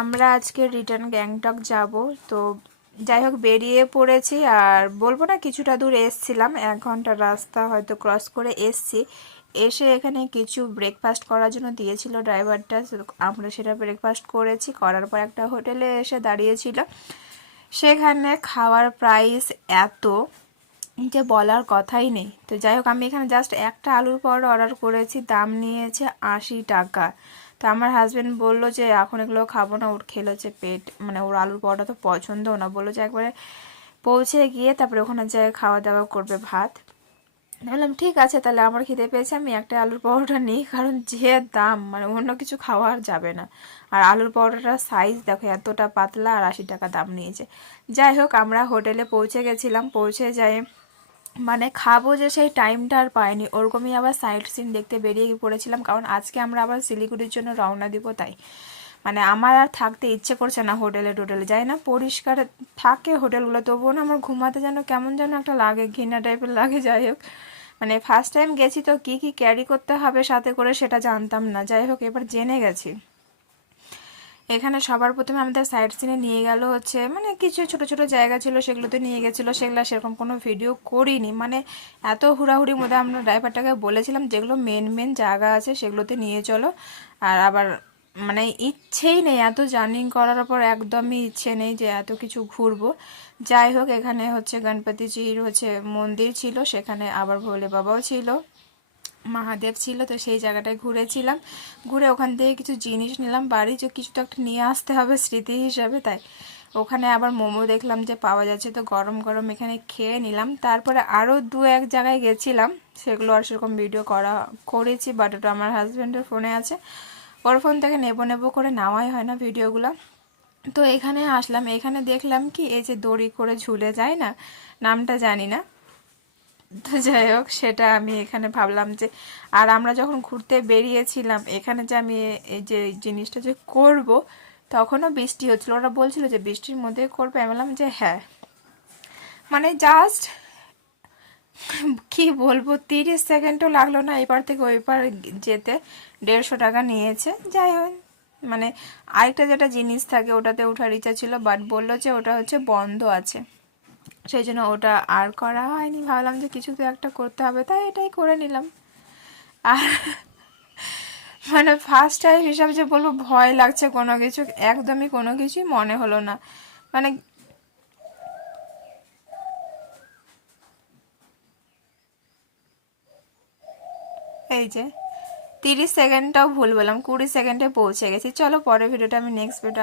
আমরা আজকে রিটার্ন গ্যাংটক যাব। তো যাই হোক বেরিয়ে পড়েছি, আর বলবো না কিছুটা দূর এসছিলাম, 1 ঘন্টার রাস্তা হয়তো ক্রস করে এসছি। এসে এখানে কিছু ব্রেকফাস্ট করার জন্য দিয়েছিল ড্রাইভারটা, আমরা সেটা ব্রেকফাস্ট করেছি। করার পর একটা হোটেলে এসে দাঁড়িয়েছিল। সেখানে খাওয়ার প্রাইস এত যে বলার কথাই নেই। তো যাই হোক আমি এখানে জাস্ট একটা আলুর পরোটা অর্ডার করেছি, দাম নিয়েছে 80 টাকা। তো আমার হাজবেন্ড বলল যে এখন এগুলো খাবো না, ওর খেলো যে পেট, মানে ওর আলুর পরোটা তো পছন্দও না, বললো যে একবারে পৌঁছে গিয়ে তারপরে ওখানে যায় খাওয়া দাওয়া করবে ভাত। বললাম ঠিক আছে, তাহলে আমার খিদে পেয়েছে, আমি একটা আলুর পরোটা নিই, কারণ যে দাম মানে অন্য কিছু খাওয়া আর যাবে না। আর আলুর পরোটার সাইজ দেখো এতটা পাতলা, আর 80 টাকা দাম নিয়েছে। যাই হোক আমরা হোটেলে পৌঁছে গেছিলাম, পৌঁছে যাই মানে খাবো যে সেই টাইমটা আর পাইনি, ওরকমই আবার সাইট সিন দেখতে বেরিয়ে পড়েছিলাম, কারণ আজকে আমরা আবার শিলিগুড়ির জন্য রওনা দিব। তাই মানে আমার আর থাকতে ইচ্ছে করছে না হোটেলে টোটেলে, যাই না পরিষ্কার থাকে হোটেলগুলো, তবুও না আমার ঘুমাতে যেন কেমন যেন একটা লাগে, ঘৃণা টাইপের লাগে। যাই হোক মানে ফার্স্ট টাইম গেছি তো কি কি ক্যারি করতে হবে সাথে করে সেটা জানতাম না, যাই হোক এবার জেনে গেছি। এখানে সবার প্রথমে আমাদের সাইট সিনে নিয়ে গেল হচ্ছে মানে কিছু ছোট ছোট জায়গা ছিল, সেগুলোতে নিয়ে গেছিলো, সেগুলো সেরকম কোনো ভিডিও করিনি, মানে এত হুড়াহুড়ির মধ্যে আমরা ড্রাইভারটাকে বলেছিলাম যেগুলো মেন মেন জায়গা আছে সেগুলোতে নিয়ে চলো। আর আবার মানে ইচ্ছেই নেই, এত জার্নি করার পর একদমই ইচ্ছে নেই যে এত কিছু ঘুরবো। যাই হোক এখানে হচ্ছে গণপতিজির হচ্ছে মন্দির ছিল, সেখানে আবার ভোলে বাবাও ছিল, মহাদেব ছিল। তো সেই জায়গাটায় ঘুরেছিলাম, ঘুরে ওখান থেকে কিছু জিনিস নিলাম, বাড়ি যে কিছু তো একটা নিয়ে আসতে হবে স্মৃতি হিসাবে। তাই ওখানে আবার মোমো দেখলাম যে পাওয়া যাচ্ছে, তো গরম গরম এখানে খেয়ে নিলাম। তারপরে আরও 2-1 জায়গায় গেছিলাম, সেগুলো আর সেরকম ভিডিও করেছি, বাট ওটা আমার হাজব্যান্ডের ফোনে আছে, ওর ফোন থেকে নেবো নেবো করে নেওয়াই হয় না ভিডিওগুলো। তো এখানে আসলাম, এখানে দেখলাম কি এই যে দড়ি করে ঝুলে যায় না, নামটা জানি না। তো যাই হোক সেটা আমি এখানে ভাবলাম যে, আর আমরা যখন ঘুরতে বেরিয়েছিলাম এখানে যে আমি এই যে জিনিসটা যে করব, তখনও বৃষ্টি হচ্ছিল, ওরা বলছিল যে বৃষ্টির মধ্যে করবে, আমি বললাম যে হ্যাঁ, মানে জাস্ট কি বলবো 30 সেকেন্ডও লাগলো না এপার থেকে ওই পার যেতে, 150 টাকা নিয়েছে। যাই হোক মানে আরেকটা যেটা জিনিস থাকে ওটাতে ওঠার ইচ্ছা ছিল, বাট বললো যে ওটা হচ্ছে বন্ধ আছে, সেই জন্য ওটা আর করা হয়নি। ভাবলাম যে কিছু তো একটা করতে হবে, তাই এটাই করে নিলাম। আর মানে ফার্স্ট টাইম হিসাবে যে বলবো ভয় লাগছে কোনো কিছু, একদমই কোনো কিছুই মনে হলো না। মানে এই যে 30 সেকেন্ডটাও ভুল বললাম, 20 সেকেন্ডে পৌঁছে গেছি। চলো পরের ভিডিওটা আমি নেক্সট ভিডিও